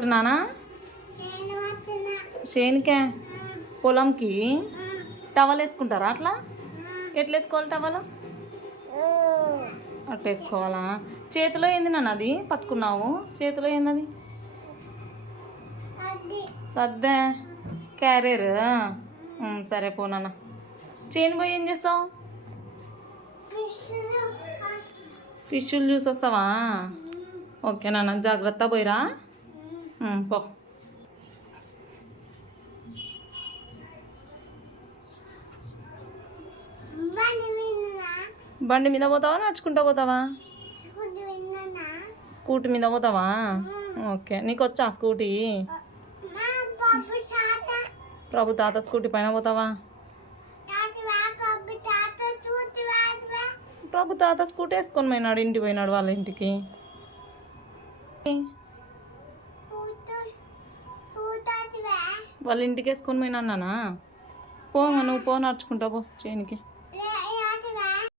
నానా చేనుకే పొలంకి టవల్ వేసుకుంటారా అట్లా? ఎట్లా వేసుకోవాలి టవల్? అట్లా వేసుకోవాలా? చేతిలో ఏంది నాన్న అది పట్టుకున్నావు? చేతిలో ఏంది? సద్దే క్యారియర్. సరే పో నాన్న. చేను పోయి ఏం చేస్తావు? ఫిష్లు చూసి వస్తావా? ఓకే నాన్న, జాగ్రత్త పోయిరా. పో. బండి మీద పోతావా, నడుచుకుంటా పోతావా? స్కూటీ మీద పోతావా? ఓకే, నీకు వచ్చా స్కూటీ? ప్రభు తాత స్కూటీ పైన పోతావా? ప్రభు తాత స్కూటీ వేసుకొని పోయినాడు, ఇంటికి పోయినాడు వాళ్ళ ఇంటికి. వాళ్ళ ఇంటికి వేసుకొని పోయినా నాన్న. పోగా నువ్వు పో, నడుచుకుంటా పో చేనికి.